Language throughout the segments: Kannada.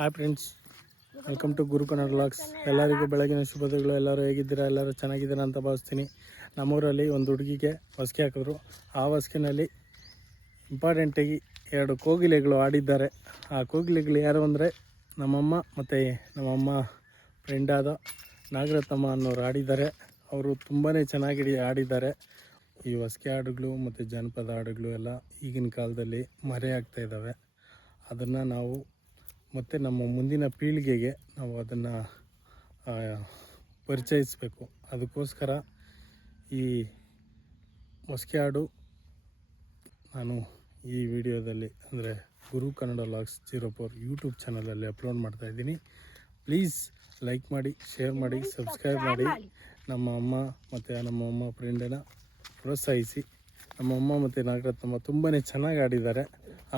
Hi friends, welcome to Guru Kannada vlogs. ಎಲ್ಲರಿಗೂ ಬೆಳಗಿನ ಶುಭಗಳು. ಎಲ್ಲರೂ ಹೇಗಿದ್ದೀರಾ? ಎಲ್ಲರೂ ಚೆನ್ನಾಗಿದ್ದೀರಾ ಅಂತ ಭಾವಿಸ್ತೀನಿ. ನಮ್ಮೂರಲ್ಲಿ ಒಂದು ಹುಡುಗಿಗೆ ಹೊಸ್ಕೆ ಹಾಕಿದ್ರು. ಆ ಹೊಸ್ಕೆನಲ್ಲಿ ಇಂಪಾರ್ಟೆಂಟಾಗಿ 2 ಕೋಗಿಲೆಗಳು ಆಡಿದ್ದಾರೆ. ಆ ಕೋಗಿಲೆಗಳು ಯಾರು ಅಂದರೆ ನಮ್ಮಮ್ಮ ಮತ್ತು ನಮ್ಮಮ್ಮ ಫ್ರೆಂಡಾದ ನಾಗರತ್ನಮ್ಮ ಅನ್ನೋರು ಆಡಿದ್ದಾರೆ. ಅವರು ತುಂಬಾ ಚೆನ್ನಾಗಿ ಆಡಿದ್ದಾರೆ. ಈ ಹೊಸ್ಕೆ ಹಾಡುಗಳು ಮತ್ತು ಜನಪದ ಹಾಡುಗಳು ಎಲ್ಲ ಈಗಿನ ಕಾಲದಲ್ಲಿ ಮರೆಯಾಗ್ತಾ ಇದ್ದಾವೆ. ಅದನ್ನು ನಾವು ಮತ್ತು ನಮ್ಮ ಮುಂದಿನ ಪೀಳಿಗೆಗೆ ನಾವು ಅದನ್ನು ಪರಿಚಯಿಸಬೇಕು. ಅದಕ್ಕೋಸ್ಕರ ಈ ಹೊಸ್ಕೆ ಹಾಡು ನಾನು ಈ ವಿಡಿಯೋದಲ್ಲಿ ಅಂದರೆ ಗುರು ಕನ್ನಡ ವ್ಲಾಗ್ಸ್ 04 ಯೂಟ್ಯೂಬ್ ಚಾನಲಲ್ಲಿ ಅಪ್ಲೋಡ್ ಮಾಡ್ತಾಯಿದ್ದೀನಿ. ಪ್ಲೀಸ್ ಲೈಕ್ ಮಾಡಿ, ಶೇರ್ ಮಾಡಿ, ಸಬ್ಸ್ಕ್ರೈಬ್ ಮಾಡಿ. ನಮ್ಮ ಅಮ್ಮ ಮತ್ತು ನಮ್ಮ ಅಮ್ಮ ಫ್ರೆಂಡನ್ನು ಪ್ರೋತ್ಸಾಹಿಸಿ. ನಮ್ಮ ಅಮ್ಮ ಮತ್ತು ನಾಗರತ್ನಮ್ಮ ತುಂಬಾ ಚೆನ್ನಾಗಿ ಆಡಿದ್ದಾರೆ.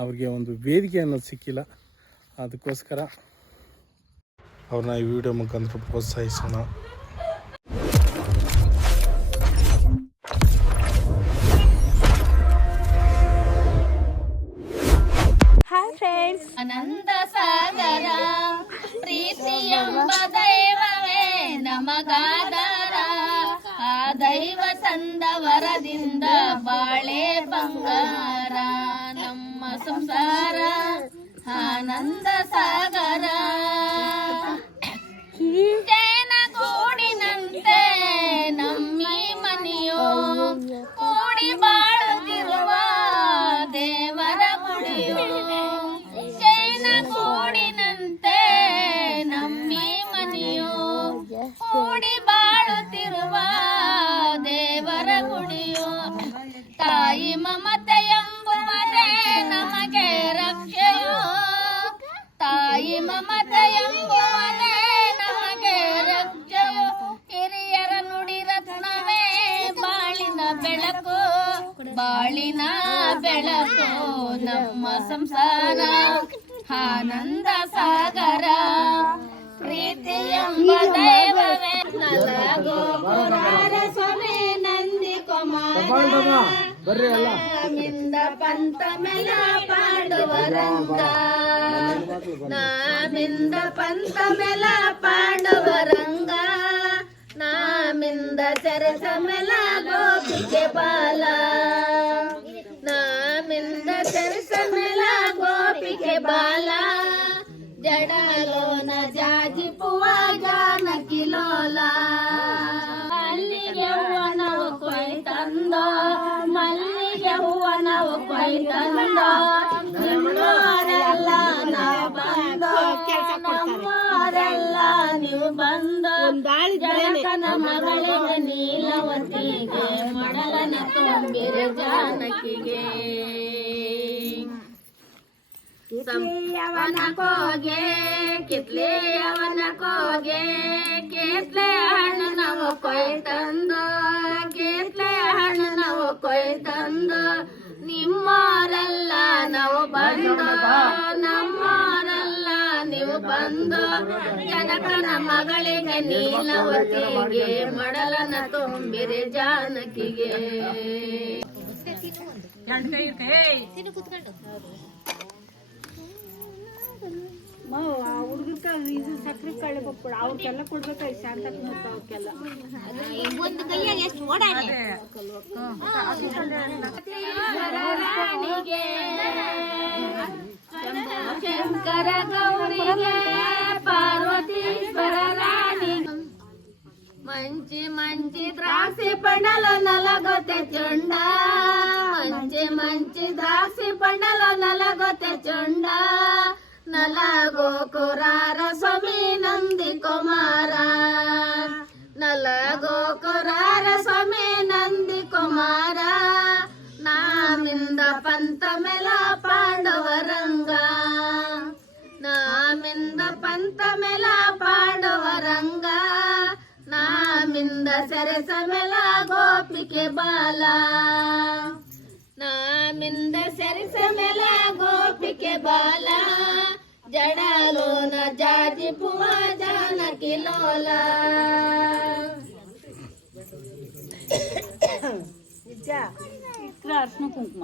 ಅವ್ರಿಗೆ ಒಂದು ವೇದಿಕೆ ಅನ್ನೋದು ಸಿಕ್ಕಿಲ್ಲ. ಅದಕ್ಕೋಸ್ಕರ ಅವ್ರನ್ನ ಈ ವಿಡಿಯೋ ಮುಖಾಂತರ ಪ್ರೋತ್ಸಾಹಿಸೋಣ. ಹಾಯ್ ಫ್ರೆಂಡ್ಸ್, ಅನಂತ ಸಾಗರ ಪ್ರೀತಿಯೆಂಬ ದೈವವೇ ನಮಗಾದರ. ಆ ದೈವ ತಂದ ವರದಿಂದ ಬಾಳೆ ಬಂಗಾರ. ನಮ್ಮ ಸಂಸಾರ ಆನಂದ ಸಾಗರ. ಜೇನಗೂಡಿನಂತೆ ನಮ್ಮಿ ಮನೆಯೋ ಕೂಡಿ ಬಾಳುತ್ತಿರುವ ದೇವರ ಗುಡಿಯೋ. ಜೇನಗೂಡಿನಂತೆ ನಮ್ಮಿ ಮನೆಯೋ ಕೂಡಿ ಬಾಳುತ್ತಿರುವ ದೇವರ ಗುಡಿಯೋ. ತಾಯಿ ಮಮತೆ ಎಂಬುವುದೇ ನಮಗೆ ರಕ್ಷೆಯೋ. ತಾಯಿ ಮಮತೆ ಎಂಬುವುದೇ ನಮಗೆ ರಕ್ಷೆಯೋ. ಹಿರಿಯರ ನುಡಿ ರತ್ನವೇ ಬಾಳಿನ ಬೆಳಕು. ಬಾಳಿನ ಬೆಳಕು ನಮ್ಮ ಸಂಸಾರ ಆನಂದ ಸಾಗರ. ಪ್ರೀತಿ ಎಂಬ ದೈವವೇ ನಲಗೋಪುರಾರ ಸ್ವಾಮಿ ನಂದಿ ಕುಮಾರ. ನಾಮಿಂದ ಪಂತ ಮೆಲ ಪಾಂಡುವರಂಗ. ನಾಮಿಂದ ಪಂತ ಮೆಲ ಪಾಂಡುವರಂಗ. ನಾಮಿಂದ ಸರಸ ಮೆಲ ಗೋಪಿಗೆ ಬಾಲ. ನಾಮಿಂದ ಸರಸ ಮೆಲ ಗೋಪಿಗೆ ಬಾಲ. ಜಡಲೋನ ಜಾಜಿ ಪುವ ಜಾನಕಿ ಲೋಲ. ಮಲ್ಲಿಗೆ ಹೂವ ನಾವು ಕೊಯ್ತಂದ. ಮಲ್ಲಿಗೆ ಹೂವ ನಾವು ಕೊಯ್ತಂದ. ನಿಮ್ಮವರೆಲ್ಲ ನಾವು ಬಂದ. ನಮ್ಮವರೆಲ್ಲ ನೀವು ಬಂದ. ಜನಕನ ಮಗಳಿಗೆ ನೀಲವತಿಗೆ ಮಡಲನ ತುಂಬಿರೆ ಜಾನಕಿಗೆ. ಯವನ ಕೋಗೆ ಕಿತ್ಲೆ ಯವನ ಕೋಗೆ. ಕಿತ್ಲೆ ಹಣ್ಣು ನಾವು ಕೊಯ್ತಂದು. ಕಿತ್ಲೆ ಹಣ್ಣು ನಾವು ಕೊಯ್ತಂದು. ನಿಮ್ಮವರೆಲ್ಲ ನಾವು ಬಂದು. ನಮ್ಮವರೆಲ್ಲ ನೀವು ಬಂದು. ಜನಕನ ಮಗಳಿಗೆ ನೀಲವತಿಗೆ ಮಡಲನ ತುಂಬಿರೆ ಜಾನಕಿಗೆ. ಹುಡುಗಕ್ಕ ಇದು ಸಕ್ಕರೆ ಕಳ್ಳಿ ಕೊಟ್ಬಿಡ. ಅವ್ರಿಗೆಲ್ಲ ಕೊಡ್ಬೇಕಾಗಿ ಶಾಂತಕ್ ಮತ್ತು ಅವಕ್ಕೆಲ್ಲ ಒಂದು ಕೈಯಾಗ ಎಷ್ಟು ಓಡಾಡಿ. ಶಂಕರ ಗೌರಿಗೆ ಪಾರ್ವತೀಶ್ವರ ರಾಣಿ. ಮಂಚಿ ಮಂಚಿ ದ್ರಾಕ್ಷಿ ಪಂಡಲ ನಲಗೊತೆ ಚಂಡ. ಮಂಚಿ ಮಂಚಿ ದ್ರಾಕ್ಷಿ ಪಂಡಲ ನಲಗೊತೆ ಚಂಡ. ನಲಗೋ ಕುರಾರ ಸ್ವಾಮಿ ನಂದಿ ಕುಮಾರ. ನಲಗೋ ಕುರಾರ ಸ್ವಾಮಿ ನಂದಿ ಕುಮಾರ. ನಾಮಿಂದ ಪಂತ ಮೆಲ ಪಾಂಡವರಂಗ. ನಾಮಿಂದ ಪಂತ ಮೆಲ ಪಾಂಡವರಂಗ. ನಾಮಿಂದ ಸರಸ ಮೆಲ ಗೋಪಿಕೆ ಬಾಲ. ನಾಮಿಂದ ಸರಸ ಮೆಲ ಗೋಪಿಕೆ ಬಾಲ. ಜಡಲೋನ ಜಾಜಿ ಪುವ ಜಾನಕಿ ಲೋಲ. ಅರ್ಶಿನ ಕುಂಕುಮ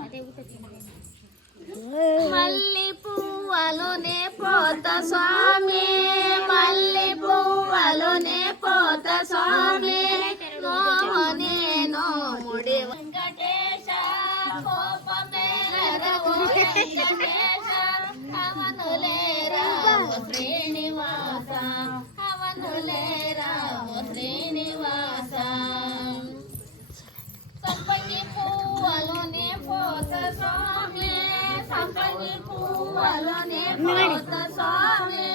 మల్లి పువ్వలోనే పోత స్వామి ಗಣೇಶ ಅವನುಲೇ ರಾಮ ಶ್ರೀನಿವಾಸ ಅವನುಲೇ ರಾಮ ಶ್ರೀನಿವಾಸ ಸಂಪಂಗಿ ಪೂವಲೋನೆ ಪೋತ ಸ್ವಾಮಿ ಸಂಪಂಗಿ ಪೂವಲೋನೆ ಪೋತ ಸ್ವಾಮಿ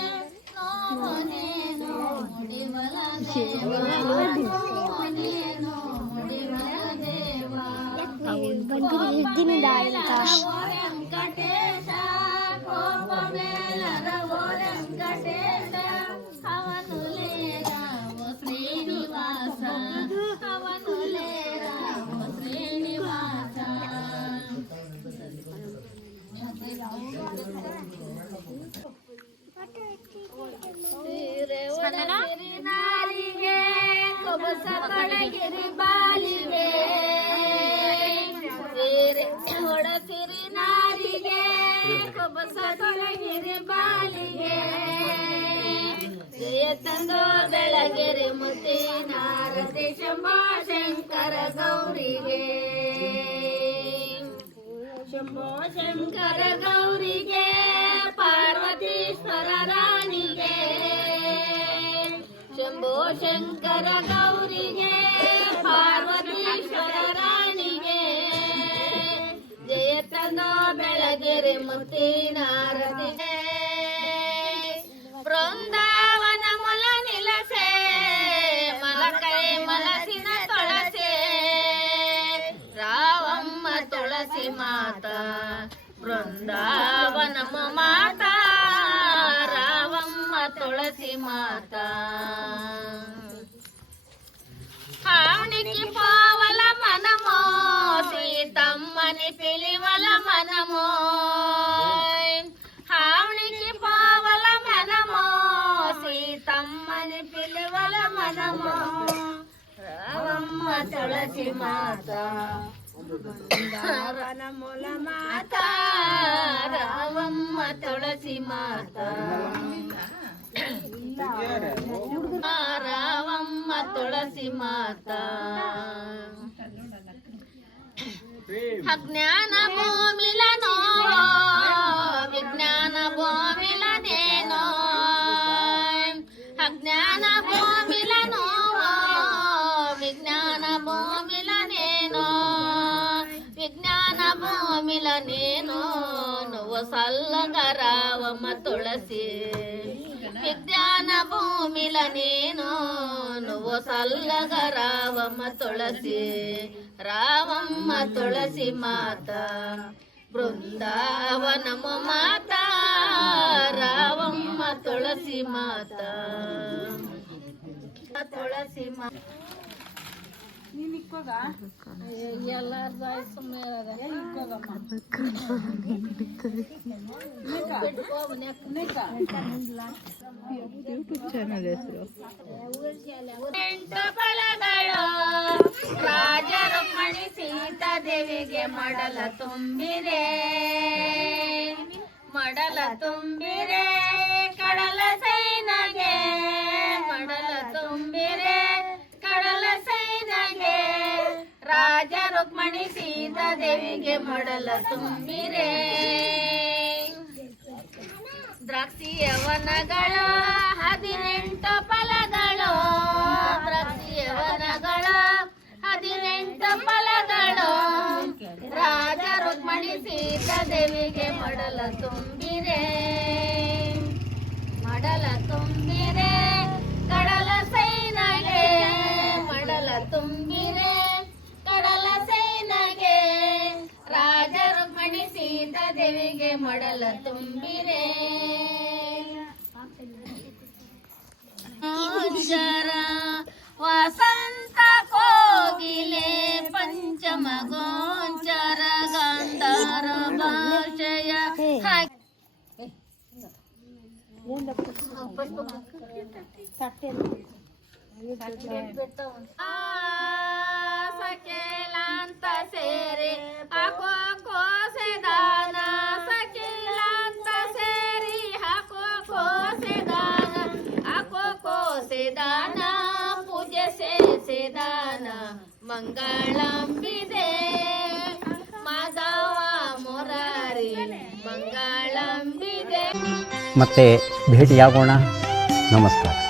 ನೋನೇನೋ ಮುಡಿಮಲ ದೇವ ನೋನೇನೋ ಮುಡಿಮಲ ದೇವ ವೆಂಕಟೇಶ ಕೋಪಮೇಲರ ವೆಂಕಟೇಶ ಅವನುಲೇ ರಾಮ ಶ್ರೀನಿವಾಸ ಅವನುಲೇ ರಾಮ ಶ್ರೀನಿವಾಸ ಸೀರೆ ಒಡಸಿರಿ ನಾರಿಗೆ ಕೊಬಸ ಕಳಗಿರಿ ಬಾಲಿಗೆ ಸೀರೆ ಒಡಸಿರಿ ನಾರಿಗೆ ಕೊಬಸ ಕಳಗಿರಿ ಬಾಲಿಗೆ ಜಯ ತಂದೋ ಬೆಳಗೆರೆ ಮುತ್ತಿ ನಾರದೆ ಶಂಭೋ ಶಂಕರ ಗೌರಿಗೆ ಶಂಭೋ ಶಂಕರ ಗೌರಿಗೆ ಪಾರ್ವತೀಶ್ವರ ರಾಣಿಗೆ ಶಂಭೋ ಶಂಕರ ಗೌರಿಗೆ ಪಾರ್ವತೀಶ್ವರ ರಾಣಿಗೆ ಜಯ ತಂದೋ ಬೆಳಗೆರೆ ಮುತ್ತಿ ನಾರದಿಗೆ ಬೃಂದಾವನ ಮೊಲ ನಿಲಸೆ ಮಲಕೈ ಮಲಸಿನ ತೊಳಸೆ ರಾವಮ್ಮ ತುಳಸಿ ಮಾತಾ ಬೃಂದಾವನ ಮಾತಾ ರಾವಮ್ಮ ತುಳಸಿ ಮಾತಾ ಹಾವಣಿకి పావల మనమో సీతమ్మని పిలివల మనమో హావಣಿకి పావల మనమో సీతమ్మని పిలివల మనమో రావమ్మ తులసి మాతా వనముల మాతా రావమ్మ తులసి మాతా రావమ్మ తులసి మాతా అజ్ఞాన భూమిలను విజ్ఞాన భూమిలనేనో అజ్ఞాన భూమిలను విజ్ఞాన భూమిలనేనో విజ్ఞాన భూమిలనేనో నువ్వు సల్లగా రావమ్మ తులసి విజ్ఞాన భూమిల నేను నువ్వు సల్లగా రావమ్మ తులసి రావమ్మ తులసి మాత బృందావనము మాత రావమ్మ తులసి మాత తులసి మాత ಎಲ್ಲಾರ್ದು ಸುಮ್ಮನೆ ಎಂಟು ಫಲಗಳು ರಾಜ ರುಕ್ಮಿಣಿ ಸೀತಾ ದೇವಿಗೆ ಮಡಲ ತುಂಬಿರೆ ಕಡಲ ಸೈನಗೆ ಮಡಲ ತುಂಬಿರೆ ಕಡಲ ಸೈನಗೆ ರಾಜ ರುಕ್ಮಿಣಿ ಸೀತಾ ದೇವಿಗೆ ಮಡಲ ತುಂಬಿರೆ ದ್ರಾಕ್ಷಿಯ ವನಗಳು 18 ಫಲಗಳು ದ್ರಾಕ್ಷಿಯ ವನಗಳು 18 ಫಲಗಳು ರಾಜ ರುಕ್ಮಿಣಿ ಸೀತಾ ದೇವಿಗೆ ಮಡಲ ತುಂಬಿರೆ ಕಡಲ ಸೈನಗೆ ಮಡಲ ತುಂಬಿರೆ ಕಡಲ ಸೈನಗೆ ರಾಜ ರುಕ್ಮಿಣಿ ಸೀತಾ ದೇವಿಗೆ ಮಡಲ ತುಂಬಿರೆ ವಸಂತ ಕೋಗಿಲೆ ಪಂಚಮ ಗೋಚರ ಗಾಂಧಾರ ಭಾಷೆಯ ಸಕೇಲಾಂತ ಸೇರಿ ಹಾಕೋ ಕೋಸೆದಾನ ಸಕೇಲಾಂತ ಸೇರಿ ಹಾಕೋ ಕೋಸೆದಾನ ಹಾಕೋ ಕೋಸೆದಾನ ಪೂಜೆ ಸೇಸೆದಾನ ಮಂಗಳಂಬಿದೆ ಮಾಧವ ಮುರಾರಿ ಮಂಗಳಂಬಿದೆ. ಮತ್ತೆ ಭೇಟಿಯಾಗೋಣ. ನಮಸ್ಕಾರ.